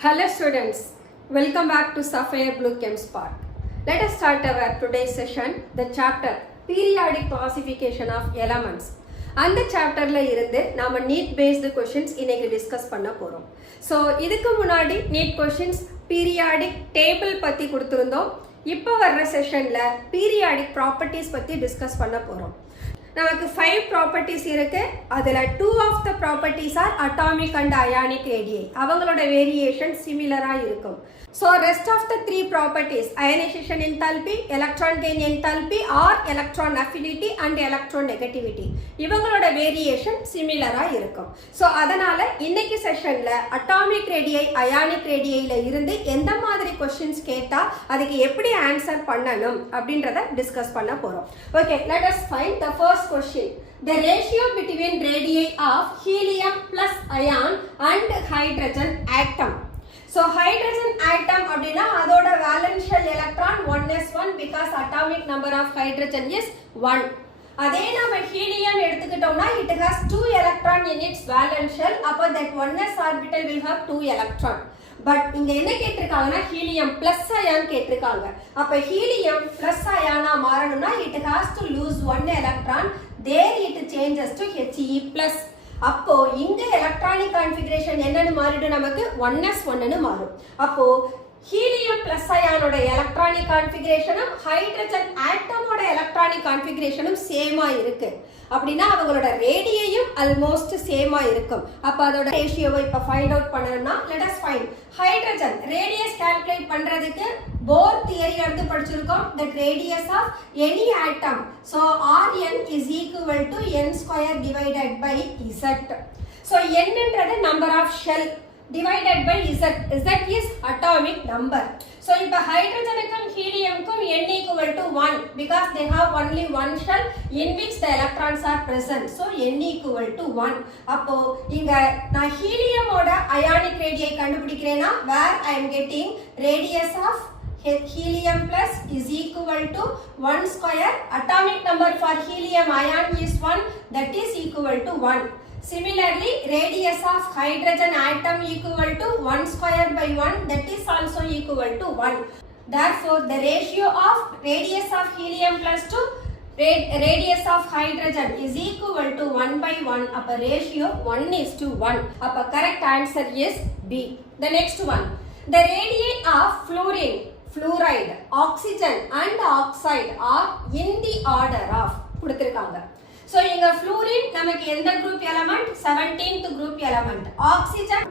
Hello students, welcome back to Sapphire Blue Chem Spark. Let us start our today's session, the chapter Periodic Classification of Elements. அந்த சாப்டர்ல இருந்து நாம NEET based questions இன்னைக்கு discuss பண்ண போறோம். So இதுக்கு முன்னாடி நீட் கொஸ்டின்ஸ் பீரியாடிக் டேபிள் பத்தி கொடுத்துருந்தோம். இப்போ வர்ற செஷன்ல பீரியாடிக் ப்ராப்பர்ட்டிஸ் பத்தி டிஸ்கஸ் பண்ண போறோம். நமக்கு 5 ப்ராப்பர்ட்டிஸ் இருக்கு. அதுல 2 of the properties are atomic and ionic radii. அவங்களோட வேரியேஷன் சிமிலரா இருக்கும். So rest of the 3 properties, ionization enthalpy, electron gain enthalpy or electron affinity and electron negativity, இவங்களோட வேரியேஷன் சிமிலரா இருக்கும். ஸோ அதனால இன்னைக்கு செஷன்ல அட்டாமிக் ரேடியை அயானிக் ரேடியைல இருந்து எந்த மாதிரி கொஸ்டின்ஸ் கேட்டா அதுக்கு எப்படி ஆன்சர் பண்ணணும் அப்படின்றத டிஸ்கஸ் பண்ண போறோம். Okay, let us find the first question. The ratio between radii of helium plus ion and hydrogen atom. So hydrogen atom அப்படினா அதோட valence shell electron 1s1 because atomic number of hydrogen is 1. அதே நம்ம helium எடுத்துக்கிட்டோம்னா it has 2 electron in its valence shell. அப்ப that 1s orbital will have 2 electron. But இங்க என்ன கேட்டிருக்காங்கன்னா helium plus ion கேட்டிருக்காங்க. அப்ப helium plus ion மாறணும்னா it has to lose 1 electron. There it changes to He plus. அப்போ இங்க electronic configuration என்னன்னு மாறிடும், நமக்கு 1s1 மாறும். அப்போ ஹீலியம் பிளஸ் அயானோட எலக்ட்ரானிக் கான்ஃபிகரேஷனும் ஹைட்ரஜன் ஆட்டமோட எலக்ட்ரானிக் கான்ஃபிகரேஷனும் சேமா இருக்கு. அப்படின்னா அவங்களோட ரேடியையும் ஆல்மோஸ்ட் சேமா இருக்கும். அப்ப அதோட ரேஷியோவை இப்ப ஃபைண்ட் அவுட் பண்ணணும்னா let us find hydrogen radius calculate பண்றதுக்கு போர் தியரி எடுத்து படிச்சிருக்கோம். that radius of any atom, so Rn is equal to n square divided by z. so n என்றது number of shell divided by z. z is atomic number. so இப்ப ஹைட்ரஜனுக்கும் ஹீலியமுக்கும் n equal to 1 because they have only one shell in which the electrons are present. so n equal to 1. அப்போ இங்க நான் ஹீலியமோட ionic radii கண்டுபிடிக்கிறேனா where I am getting radius of helium plus is equal to 1 square. atomic number for helium ion is 1, that is equal to 1. Similarly, radius of hydrogen atom equal to 1 square by 1, that is also equal to 1. Therefore, the ratio of radius of helium plus to radius of hydrogen is equal to 1 by 1. Upper ratio 1:1. Upper correct answer is B. The next one, the radii of fluorine, fluoride, oxygen and oxide are in the order of கொடுத்திருக்காங்க. So இங்க fluorine நமக்கு எந்த group element? 17th group element. Oxygen,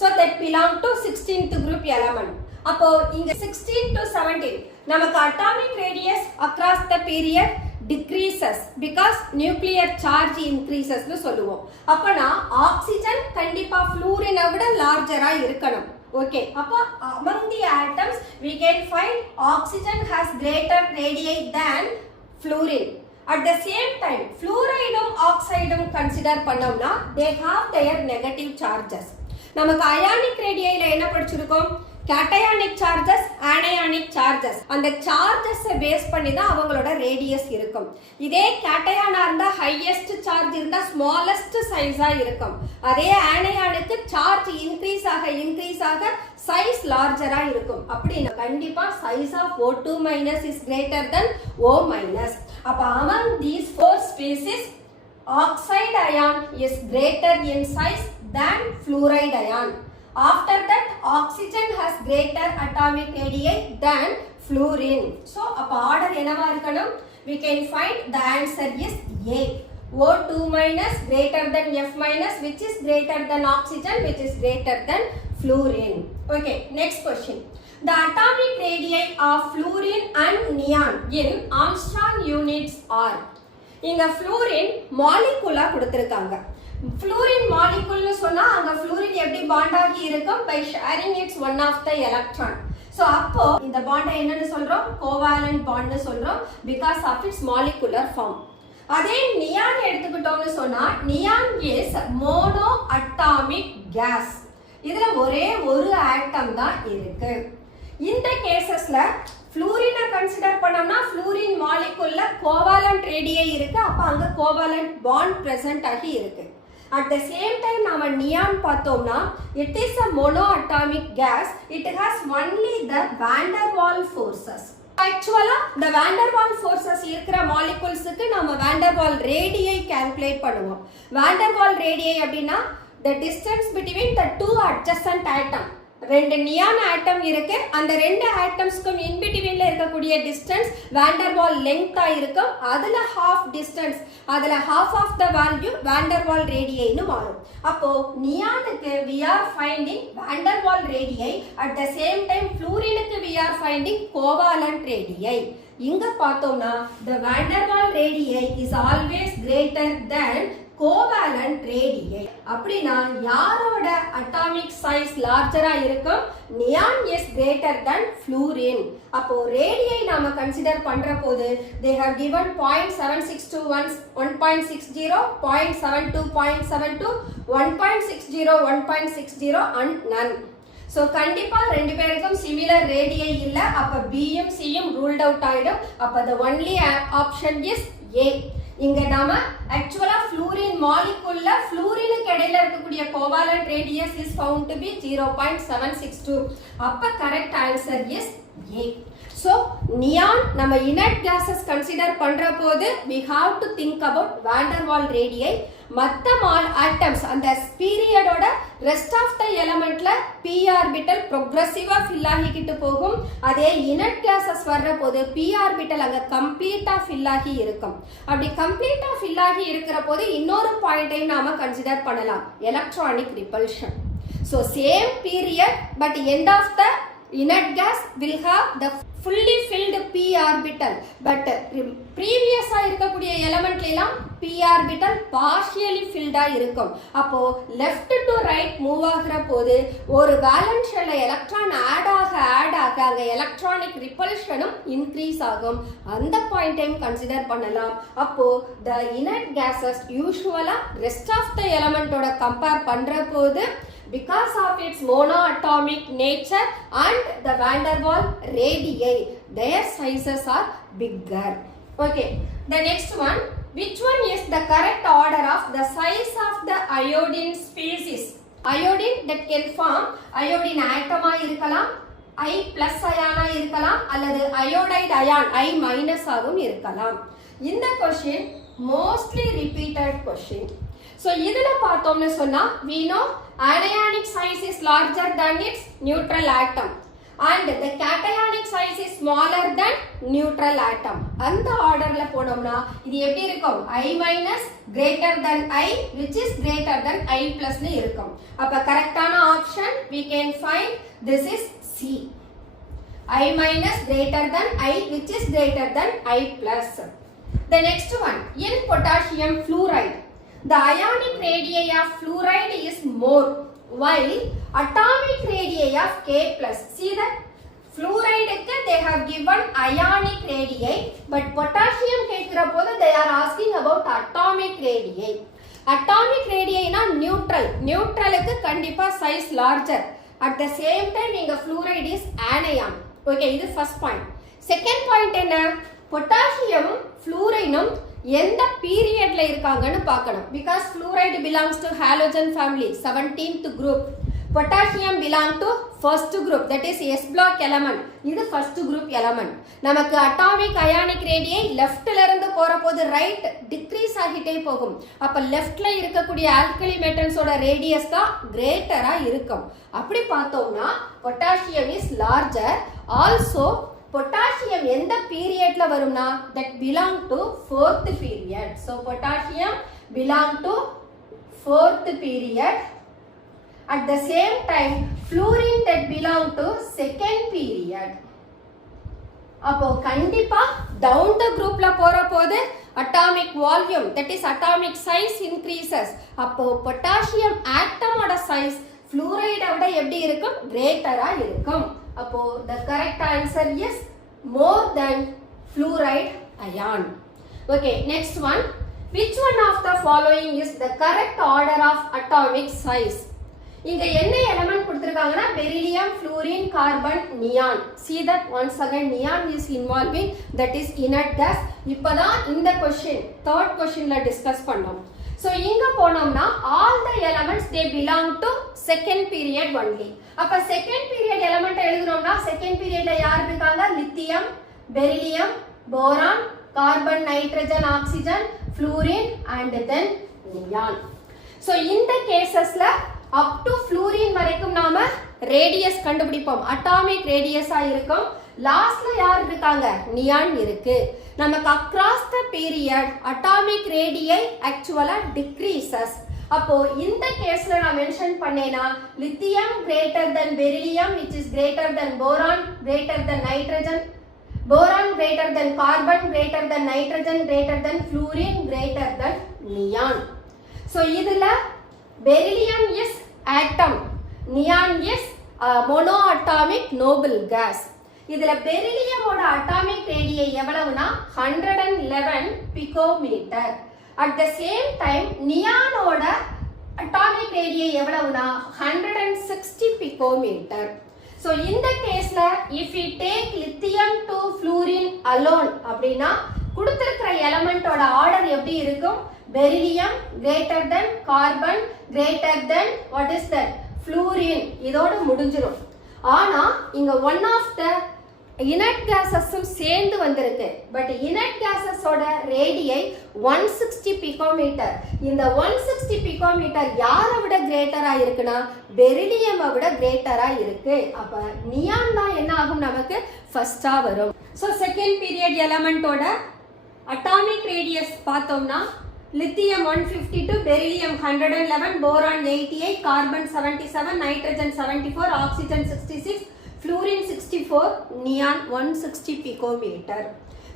so that belong to 16th group element. அப்போ இங்க 16 to 17 நமக்கு atomic radius across the period decreases because nuclear charge increases னு சொல்லுவோம். அப்பனா oxygen கண்டிப்பா fluorine விட larger-ஆ இருக்கணும். Okay, அப்போ among the atoms we can find oxygen has greater radii than fluorine. At the same time, fluoride and oxide consider பண்ணோம்னா they have their negative charges. நமக்கு ionic radii என்ன படிச்சிருக்கோம்? cationic charges, anionic charges. அந்த charges base பண்ணி தான் அவங்களோட radius இருக்கும். இதே கேட்டயானா இருந்தா ஹையஸ்ட் சார்ஜ் இருந்தா ஸ்மாலஸ்ட் சைஸா இருக்கும். அதே ஆனயானுக்கு சார்ஜ் இன்க்ரீஸ் ஆக சைஸ் லார்ஜரா இருக்கும். அப்படினா கண்டிப்பா size of O2 minus is greater than O minus. அப்ப among these 4 species, oxide ion is greater in size than fluoride ion. After that, oxygen has greater atomic radii than fluorine. So, அப்ப order என்னவா இருக்கணும்? We can find the answer is A. O2 minus greater than F minus, which is greater than oxygen, which is greater than fluorine. Okay, next question. The atomic radii of fluorine and neon in Armstrong units are. இங்க fluorine molecule கொடுத்திருக்காங்க. fluorine molecule சொன்னா அங்க fluorine எப்படி bond ஆகி இருக்கும்? by sharing its one of the electron. so அப்போ இந்த bond என்னன்னு சொல்றோம்? covalent bond னு சொல்றோம் because of its molecular form. அதே neon எடுத்துக்கிட்டோம்னு சொன்னா neon is monoatomic gas. இதுல ஒரே ஒரு ஆட்டம் தான் இருக்கு. இந்த கேசஸ்ல fluorine கன்சிடர் பண்ணோம்னா fluorine moleculeல covalent radii இருக்கு. அப்ப அங்க covalent bond present ஆகி இருக்கு. At the same time நாம நியான் பார்த்தோம்னா it is a monoatomic gas. It has only the van der Waals forces. Actually the van der Waals forces இருக்கிற moleculesக்கு நாம van der Waals radii calculate பண்ணுவோம். Van der Waals radii அப்படினா the distance between the two adjacent atoms. ரெண்டு neon atom இருக்கு, அந்த ரெண்டு ஆட்டம்ஸ்க்கும் in பிட்வீன்ல இருக்கக்கூடிய டிஸ்டன்ஸ் van der Waals லெங்தா இருக்கும். அதுல ஹாஃப் டிஸ்டன்ஸ், அதுல half of the value van der Waals ரேடியைன்னு மாறும். அப்போ நியானுக்கு we are finding van der Waals ரேடியை, at the same time ஃப்ளூரினுக்கு we are finding கோவாலன்ட் ரேடியை. இங்க பார்த்தோம்னா the van der Waals ரேடியை is always greater than கோவாலன்ட் ரேடியை. அப்படினா யாரோட அட்டாமிக் சைஸ் லார்ஜரா இருக்கும்? Neon is greater than fluorine. அப்போ ரேடியை நாம கன்சிடர் பண்ற போது they have given 0.76 to 1.60, 0.72, 0.72, 1.60, 1.60 and none. So கண்டிப்பா ரெண்டு பேருக்கும் சிமிலர் ரேடியை இல்ல. அப்ப B யும் C யும் ரூல்ட் அவுட் ஆயிடும். அப்ப the only option is A. இங்க நாம actually fluorine molecule fluorine இடையில இருக்கக்கூடிய covalent radius is found to be 0.762. அப்ப correct answer is A. So neon நம்ம inert gases consider பண்ற போது we have to think about van der Waals radii. மத்த atoms அந்த period ஓட rest of the elementல p orbital progressive-ஆ fill ஆகிக்கிட்டு போகும். அதே inert gases வர்ற போது p orbital அங்க complete-ஆ fill ஆகி இருக்கும். அப்படி complete-ஆ fill ஆகி இருக்கிற போது இன்னொரு பாயிண்டையும் நாம கன்சிடர் பண்ணலாம், electronic repulsion. So same period but end of the inert gas will have the fully filled p orbital, but previous ஆ இருக்கக்கூடிய எலிமெண்ட்ல எல்லாம் p orbital partially filled ஆ இருக்கும். அப்போ left to right மூவ் ஆகுற போது ஒரு வேலன்ஸ் ஷெல்ல எலக்ட்ரான் ஆட் ஆக அங்க electronic ரிப்பல்ஷனும் increase ஆகும். அந்த பாயிண்டையும் கன்சிடர் பண்ணலாம். அப்போ the inert gases usually rest of the elementோட கம்பேர் பண்ற போது because of its monoatomic nature and the van der Waals radii, their sizes are bigger. Okay, the next one, which one is the correct order of the size of the iodine species? Iodine that can form iodine atom இருக்கலாம், I plus ion இருக்கலாம், அல்லது iodide ion I minus ஆகவும் இருக்கலாம். இந்த question mostly repeated question. So இதுல பார்த்தோம்னு சொன்னா we know anionic size is larger than its neutral atom and the cationic size is smaller than neutral atom. அந்த ஆர்டர்ல போனோம்னா இது எப்படி இருக்கும்? I minus greater than I which is greater than I plus னு இருக்கும். அப்ப கரெக்டான option we can find this is C. I minus greater than I which is greater than I plus. The next one, in potassium fluoride, the ionic radii of fluoride is more while atomic radii of K plus. See that fluoride they have given ionic radii but potassium கேக்குற போது they are asking about atomic radii. Atomic radii na neutral. Neutral க்கு கண்டிப்பா size larger. At the same time இங்க fluoride is anion. Okay, இது first point. Second point என்ன? potassium fluorine எந்த பீரியட்ல இருக்காங்கன்னு பார்க்கணும். because fluoride belongs to halogen family 17th group, potassium belong to first group, that is s block element. இது first group element. நமக்கு atomic ionic radii leftல இருந்து போற போது right decrease ஆகிட்டே போகும். அப்ப leftல இருக்கக்கூடிய alkali metals ஓட radius தான் greater-ஆ இருக்கும். அப்படி பார்த்தோம்னா potassium is larger. Also potassium எந்த பீரியட்ல வரும்னா that belong to fourth period. So potassium belong to fourth period. At the same time fluorine that belong to second period. அப்போ கண்டிப்பா down the groupல போற போது atomic volume that is atomic size increases. அப்போ potassium atom ஓட size fluoride விட எப்படி இருக்கும்? greater-ஆ இருக்கும். அப்போ the correct answer is more than fluoride ion. Okay, next one, which one of the following is the correct order of atomic size? இங்க என்ன element கொடுத்திருக்காங்கன்னா beryllium, fluorine, carbon, neon. See that once again neon is involving, that is inert gas. இப்பதான் இந்த question third questionல discuss பண்ணோம். So இங்க போனோம்னா all the elements they belong to second period only. அப்ப second period element எழுதுறோம்னா second periodல யார் இருக்காங்க? Lithium, beryllium, boron, carbon, nitrogen, oxygen, fluorine and then neon. So இந்த கேசஸ்ல up to fluorine வரைக்கும் நாம radius கண்டுபிடிப்போம். அட்டாமிக் ரேடியஸா இருக்கும். லாஸ்ட்ல யார் இருக்காங்க? நியான் இருக்கு. நமக்கு across the period atomic radii actually decreases. அப்போ இந்த கேஸ்ல நான் mention பண்ணேனா lithium greater than beryllium which is greater than boron greater than nitrogen, boron greater than carbon greater than nitrogen greater than fluorine greater than neon. So இதுல beryllium is atom, neon is monoatomic noble gas. இதுல பெரிலியமோட atomic radii எவ்வளவுனா 111 picometer. At the same time நியானோட atomic radii எவ்வளவுனா 160 picometer. So இந்த கேஸ்ல if we take lithium to fluorine alone அப்படினா கொடுத்திருக்கிற எலிமெண்டோட ஆர்டர் எப்படி இருக்கும்? Beryllium greater than carbon greater than what is that fluorine இதோட முடிஞ்சிரும். ஆனா இங்க one of the inert gases சேர்ந்து வந்திருக்கு. பட் inert gases ஓட ரேடியை 160 பிகோமீட்டர். இந்த 160 பிகோமீட்டர் யாரை விட கிரேட்டரா இருக்குன்னா பெரிலியமை விட கிரேட்டரா இருக்கு. அப்ப நியான் தான் என்ன ஆகும்? நமக்கு ஃபர்ஸ்டா வரும். சோ செகண்ட் பீரியட் எலிமெண்டோட அட்டாமிக் ரேடியஸ் பார்த்தோம்னா lithium 152, beryllium 111, boron 88, carbon 77, nitrogen 74, oxygen 66, fluorine 64, neon 160 picometer.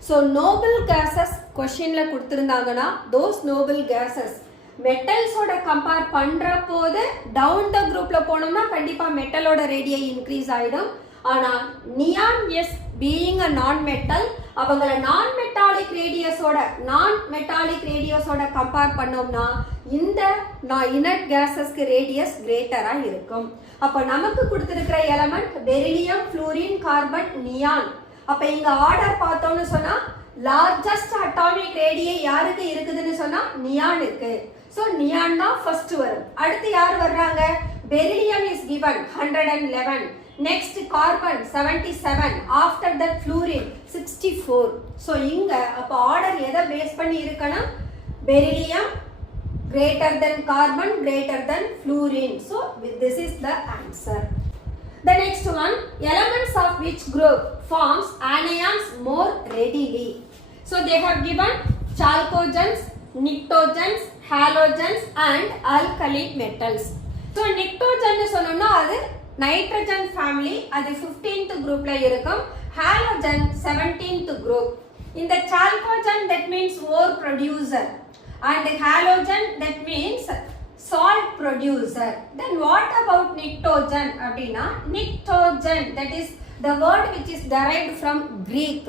So noble gases questionல கொடுத்திருந்தாங்கன்னா those noble gases metals ஓட கம்பேர் பண்ற போது down the groupல போனோம்னா கண்டிப்பா மெட்டலோட ரேடியை இன்க்ரீஸ் ஆயிடும். ஆனா neon is being a non metal அவங்கள நான் மெட்டாலிக் ரேடியஸோட கம்பேர் பண்ணோம்னா இந்த inert gasesக்கு ரேடியஸ் கிரேட்டரா இருக்கும். அப்ப நமக்கு கொடுத்திருக்கிற element beryllium, fluorine, carbon, neon. அப்ப இங்க ஆர்டர் பார்த்தோம்னு சொன்னா லார்ஜஸ்ட் அட்டாமிக் ரேடியை யாருக்கு இருக்குதுன்னு சொன்னா நியானுக்கு. சோ நியான் தான் ஃபர்ஸ்ட் வரும். அடுத்து யார் வர்றாங்க? Beryllium is given 111, next carbon 77, after that fluorine 64. so இங்க அப்ப ஆர்டர் எதை பேஸ் பண்ணி இருக்கணும்? Beryllium greater than carbon greater than fluorine. so this is the answer. The next one, elements of which group forms anions more readily? So they have given chalcogens, pnictogens, halogens and alkali metals. So pnictogen சொன்னோம்னா அது nitrogen family, அது 15th groupல இருக்கும். halogen 17th group. In the chalcogen that means ore producer and halogen that means salt producer. Then what about pnictogen? அப்படினா pnictogen that is the word which is derived from Greek.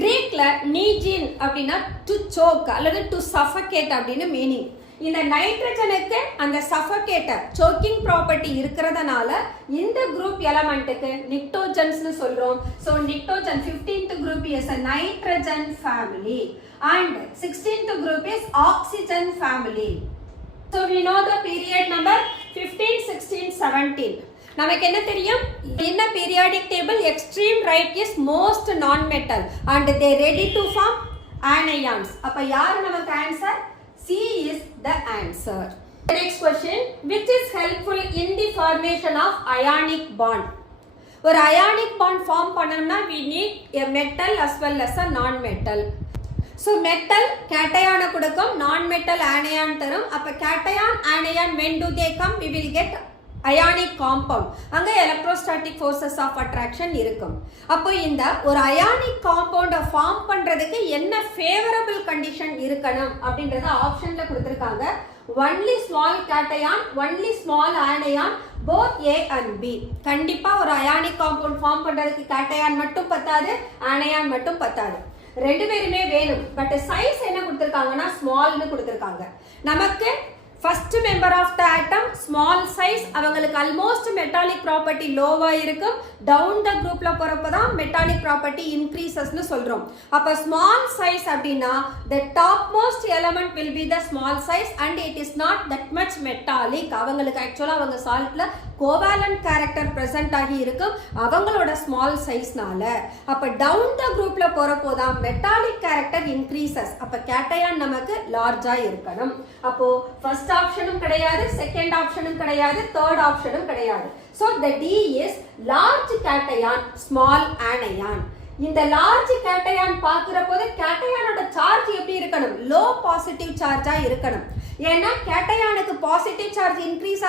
Greekல nigin அப்படினா to choke அல்லது to suffocate அப்படினு meaning. இந்த நைட்ரஜனுக்கு அந்த சஃபகேட்டர் choking property இருக்கிறதனால இந்த group எலிமெண்ட்டுக்கு நிக்டோஜன்ஸ்னு சொல்றோம். So pnictogen 15th group is a nitrogen family and 16th group is oxygen family. So we know the period number 15, 16, 17. நமக்கு என்ன தெரியும்? in a periodic table extreme right is most non-metal and they ready to form anions. அப்ப யார் நமக்கு answer? C is the answer. The next question, which is helpful in the formation of ionic bond? ஒரு ionic bond form பண்ணனும்னா we need a metal as well as a non-metal. So metal cation கொடுக்கும், non-metal anion தரும். அப்ப cation anion when do they come? We will get ionic compound. அங்க electrostatic forces of attraction இருக்கும். அப்போ இந்த ஒரு ionic compound form பண்றதுக்கு என்ன favorable condition இருக்கணும் அப்படின்றத ஆப்ஷன்ல கொடுத்திருக்காங்க. only small cation, only small anion, both A and B. கண்டிப்பா ஒரு ionic compound ஃபார்ம் பண்றதுக்கு cation மட்டும் பத்தாது, anion மட்டும் பத்தாது. ரெண்டு பேருமே வேணும். பட் சைஸ் என்ன கொடுத்திருக்காங்கன்னா ஸ்மால்னு கொடுத்திருக்காங்க. நமக்கு first member of the atom small size, அவங்களுக்கு ஆல்மோஸ்ட் மெட்டாலிக் ப்ராப்பர்ட்டி லோவா இருக்கும். டவுன் த குரூப்ல போறப்ப தான் மெட்டாலிக் ப்ராப்பர்ட்டி இன்க்ரீசஸ்னு சொல்றோம். அப்ப ஸ்மால் சைஸ் அப்படின்னா the topmost element will be the small size and it is not that much metallic. அவங்களுக்கு ஆக்சுவலா அவங்க சால்ட்ல கோவாலன்ட் கேரக்டர் பிரசன்ட் ஆகி இருக்கும் அவங்களோட ஸ்மால் சைஸ்னால. அப்ப டவுன் த குரூப்ல போறப்போ தான் மெட்டாலிக் கேரக்டர் இன்க்ரீசஸ். அப்ப கேட்டையான் நமக்கு லார்ஜா இருக்கணும். அப்போ ஃபர்ஸ்ட் ஆப்ஷனும் கிடையாது, செகண்ட் ஆப்ஷனும் கிடையாது, தேர்ட் ஆப்ஷனும் கிடையாது. So the D is large cation, small anion. இந்த லார்ஜ் கேட்டையான் பார்க்கிற போது கேட்டையானோட சார்ஜ் எப்படி இருக்கணும்? லோ பாசிட்டிவ் சார்ஜா இருக்கணும். ஏன்னா கேட்டையானுக்கு பாசிட்டிவ் சார்ஜ் இன்க்ரீஸ்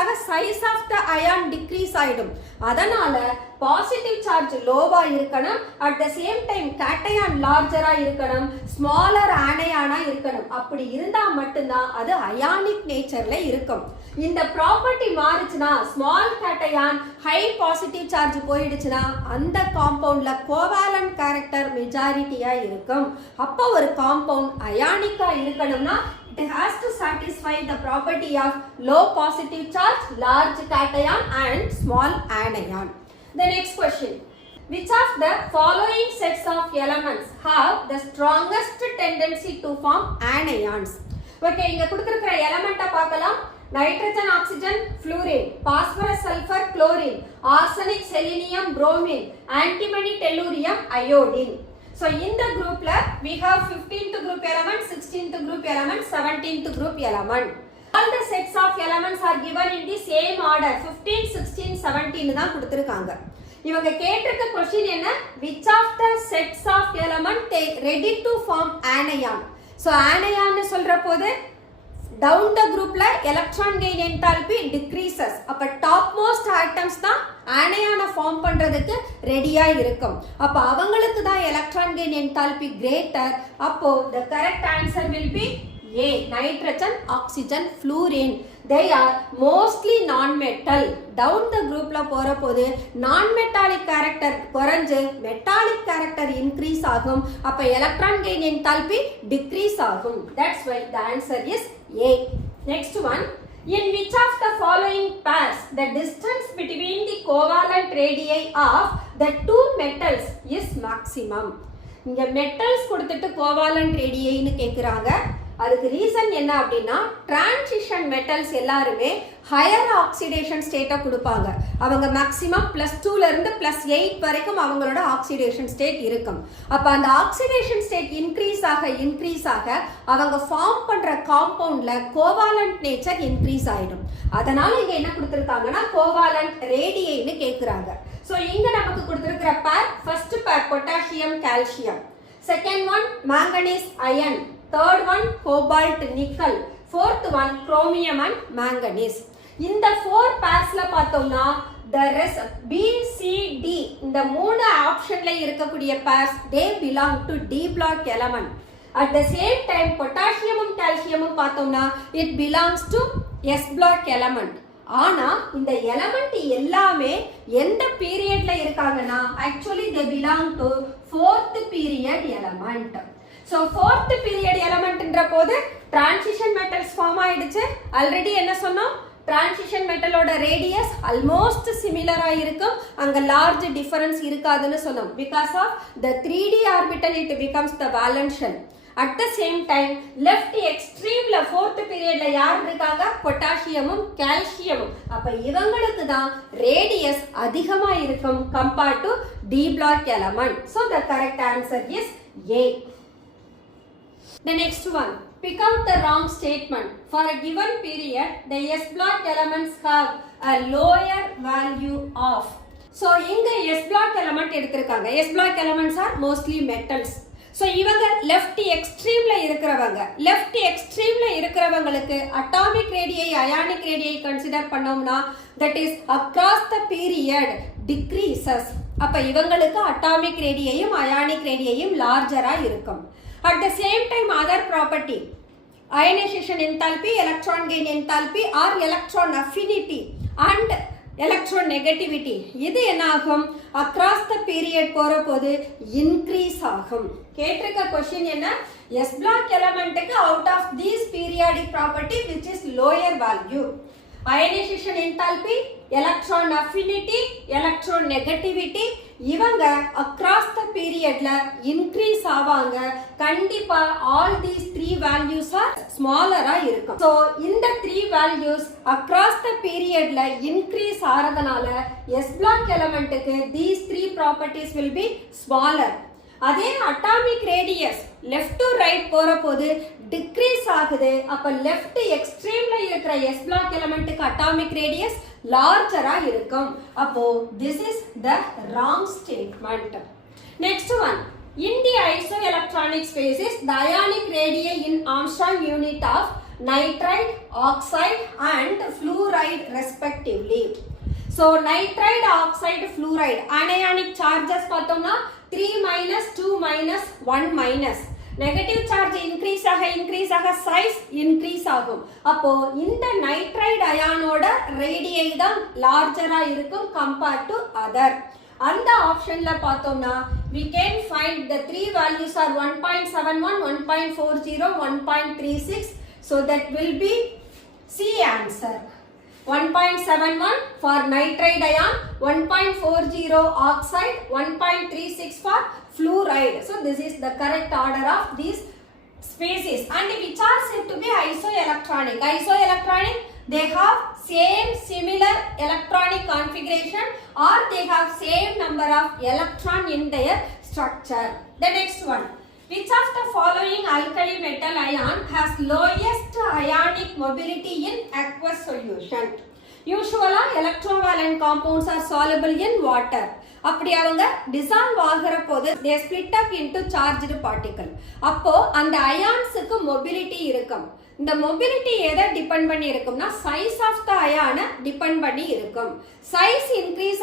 ஆக size of the ion decrease ஆயிடும். அதனால பாசிட்டிவ் சார்ஜ் லோவா இருக்கணும். At the same time cation லார்ஜரா இருக்கணும், ஸ்மாலர் ஆனையானா இருக்கணும். அப்படி இருந்தா மட்டும்தான் அது அயானிக் நேச்சர்ல இருக்கும். இந்த ப்ராப்பர்ட்டி மாறுச்சுன்னா small cation high positive charge போயிடுச்சுன்னா அந்த காம்பவுண்ட்ல கோவாலன்ட் கேரக்டர் மெஜாரிட்டியா இருக்கும். அப்போ ஒரு காம்பவுண்ட் அயானிக்கா இருக்கணும்னா it has to satisfy the property of low positive charge, large cation and small anion. The next question, which of the following sets of elements have the strongest tendency to form anions? Okay, இங்க கொடுத்திருக்கிற எலிமெண்ட்ட பார்க்கலாம். Nitrogen, oxygen, fluorine, phosphorus, sulphur, chlorine, arsenic, selenium, bromine, antimony, tellurium, iodine. So in the group we have 15th group element, 16th group element, 17th group element. All the sets of elements are given in the same order. 15, 16, 17 தான் கொடுத்திருக்காங்க. இவங்க கேட்டிருக்க question என்ன? Which of the sets of element ready to form anion? So anion னு சொல்ற போது down the groupல electron gain enthalpy decreases. அப்ப topmost atoms தான் ஆனையான ஃபார்ம் பண்றதுக்கு ரெடியா இருக்கும். அப்ப அவங்களுக்கு தான் electron gain enthalpy greater. அப்போ the correct answer will be A, nitrogen, oxygen, fluorine. They are mostly non-metal. Down the groupல போற போது non-metallic character குறைஞ்சு metallic character increase ஆகும். அப்ப electron gain enthalpy decrease ஆகும். That's why the answer is A. Next one, in which of the following pairs the distance between the covalent radii of the two metals is maximum? இங்க metals கொடுத்துட்டு covalent radii னு கேக்குறாங்க. அதுக்கு reason என்ன அப்படின்னா transition metals எல்லாருமே higher oxidation ஸ்டேட்டை கொடுப்பாங்க. அவங்க மேக்ஸிமம் +2ல இருந்து +8 வரைக்கும் அவங்களோட ஆக்சிடேஷன் ஸ்டேட் இருக்கும். அப்ப அந்த ஆக்சிடேஷன் ஸ்டேட் இன்க்ரீஸ் ஆக அவங்க ஃபார்ம் பண்ற காம்பவுண்ட்ல கோவாலன்ட் நேச்சர் இன்க்ரீஸ் ஆயிடும். அதனால இங்க என்ன கொடுத்திருக்காங்கன்னா கோவாலன்ட் ரேடியைன்னு கேக்குறாங்க. சோ இங்க நமக்கு கொடுத்திருக்கிற pair first pair potassium calcium, second one manganese iron, third one cobalt nickel, fourth one chromium and manganese. இந்த 4 pairsல பார்த்தோம்னா the rest B C D இந்த மூணு ஆப்ஷன்ல இருக்கக்கூடிய pairs they belong to D block element. At the same time பொட்டாசியமும் கால்சியமும் பார்த்தோம்னா it belongs to S block element. ஆனா இந்த element எல்லாமே எந்த பீரியட்ல இருக்காங்கன்னா actually they belong to 4th period element. So 4th period element என்ற போது transition metals form ஆயிடுச்சு. ஆல்ரெடி என்ன சொன்னோம்? transition metalோட radius almost similar ஆ இருக்கும். அங்க large difference இருக்காதுன்னு சொன்னோம். Because of the 3d orbital it becomes the valence shell. At the same time left extremeல 4th periodல யார் இருக்காங்க? பொட்டாசியமும் கால்சியமும். அப்ப இவங்களுக்கு தான் radius அதிகமா இருக்கும் compared to D block element. So the correct answer is A. The next one, pick out the wrong statement. For a given period, the S block elements have a lower value of. So, இங்க S block element எடுத்திருக்காங்க. S block elements are mostly metals. So, இவங்க left extremeல இருக்கிறவங்களுக்கு atomic radii, ionic radii consider பண்ணோம்னா that is across the period decreases. அப்ப இவங்களுக்கு atomic radiiயும் ionic radiiயும் larger-ஆ இருக்கும். At the same time other property, ionization enthalpy, electron gain enthalpy or electron affinity and electron negativity இது என்ன ஆகும்? across the period போற போது increase ஆகும். கேட்டிருக்க question என்ன? S block element out of these periodic property which is lower value. Ionization enthalpy, electron affinity, electron negativity இவங்க across the periodல increase ஆவாங்க. கண்டிப்பா all these three values are smaller இருக்கும். So இந்த three values across the periodல increase ஆறதனால S block elementக்கு these three properties will be smaller. அதே atomic radius left to right போற போது decrease ஆகுது. அப்ப left extremeல இருக்கிற S block elementக்கு atomic radius larger இருக்கும். அப்போ this is the wrong statement. Next one, in the isoelectronic spaces the ionic radii in Armstrong unit of nitride, oxide and fluoride respectively. So nitride, oxide, fluoride anionic charges பார்த்தோம்னா 3 minus 2 minus 1 minus negative charge increase ஆக size increase ஆகும். அப்போ இந்த nitride அயானோட radii தான் larger இருக்கும் compared to other. அந்த ஆப்ஷன்ல பார்த்தோம்னா we can find the three values are 1.71, 1.40, 1.36. So that will be C answer. 1.71 for nitride ion, 1.40 oxide, 1.36 for fluoride. So this is the correct order of these species and which are said to be isoelectronic. Isoelectronic, they have same similar electronic configuration or they have same number of electron in their structure. The next one, which of the following alkali metal ion has lowest ionic mobility in aqueous solution? Usually electrovalent compounds are soluble in water. அப்படி அவங்க dissolve ஆகிற போது they split up into charged particle. அப்போ அந்த ionsக்கு mobility இருக்கும். இந்த mobility எதை depend பண்ணி இருக்கும்னா size of the ion depend பண்ணி இருக்கும். Size increase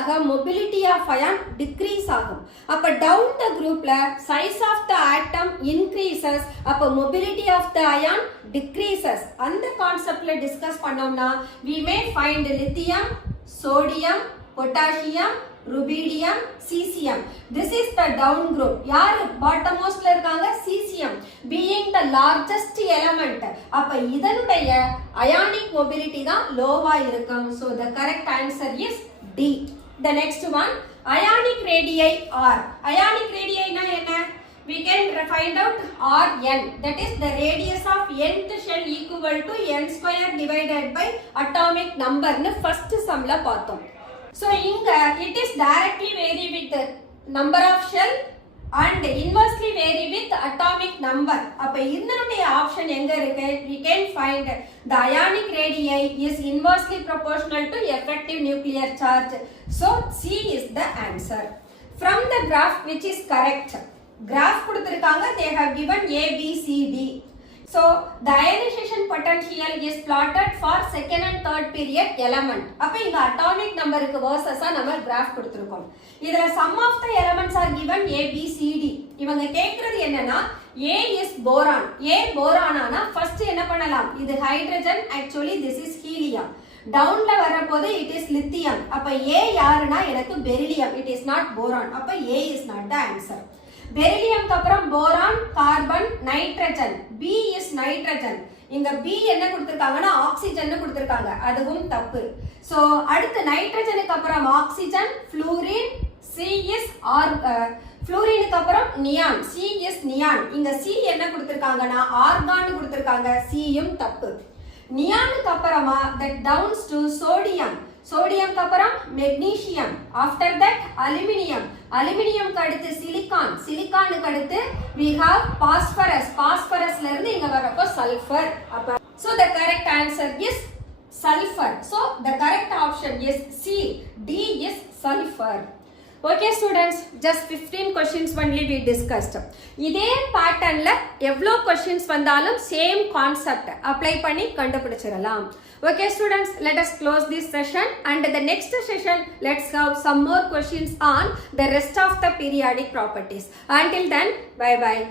ஆக mobility of ion decrease ஆகும். அப்ப down the groupல size of the atom increases, அப்ப mobility of the ion decreases. அந்த கான்செப்ட்ல டிஸ்கஸ் பண்ணோம்னா we may find lithium, sodium, potassium, rubidium, cesium. This is the down group. யார் bottommost இருக்காங்க? cesium being the largest element. அப்ப இதனுடைய ionic mobility தான் லோவா இருக்கும். So the correct answer is D. The next one, ionic radii are. Ionic radii na என்ன? We can find out Rn, that is the radius of nth shell equal to n square divided by atomic number னு first sumல பார்த்தோம். So இங்க it is directly vary with the number of shell and inversely vary with atomic number. அப்ப இதனுடைய option எங்க இருக்கு? We can find the ionic radii is inversely proportional to effective nuclear charge. So C is the answer. From the graph which is correct. Graph கொடுத்திருக்காங்க, they have given A, B, C, D. So the ionization potential is plotted for second and third period element. அப்ப இங்க atomic numberக்கு versus நம்ம graph கொடுத்திருக்கோம். இதுல sum of the elements are given A, B, C, D. இவங்க கேக்குறது என்னன்னா A is boron. A boron ஆனா first என்ன பண்ணலாம்? இது hydrogen, actually this is helium. Downல வரப்போது it is lithium. அப்ப A யாருன்னா எனக்கு beryllium. It is not boron. அப்ப A is not the answer. Beryllium அப்புறம் boron, carbon, nitrogen. B is nitrogen. இங்க B என்ன கொடுத்திருக்காங்கன்னா ஆக்சிஜன் கொடுத்திருக்காங்க, அதுவும் தப்பு. சோ அடுத்து நைட்ரஜனுக்கு அப்புறம் oxygen, fluorine, C is fluorine அப்புறம் neon, C is neon. இங்க C என்ன கொடுத்திருக்காங்கன்னா ஆர்கான் கொடுத்திருக்காங்க, C யும் தப்பு. நியானுக்கு அப்புறமா that downs to sodium. Sodium அப்புறம் magnesium, after that aluminium, aluminium அடுத்து சிலிகான், சிலிகானுக்கு அடுத்து we have phosphorus, phosphorusல இருந்து இங்க வரப்போ சல்ஃபர். அப்ப so the correct answer is sulfur. So the correct option is C. D is sulfur. Okay students, just 15 questions only we discussed. இதே பேட்டர்ன்ல எவ்வளோ questions வந்தாலும் same concept apply பண்ணி கண்டுபிடிச்சிடலாம். Okay students, let us close this session and the next session let's have some more questions on the rest of the periodic properties. Until then, bye bye.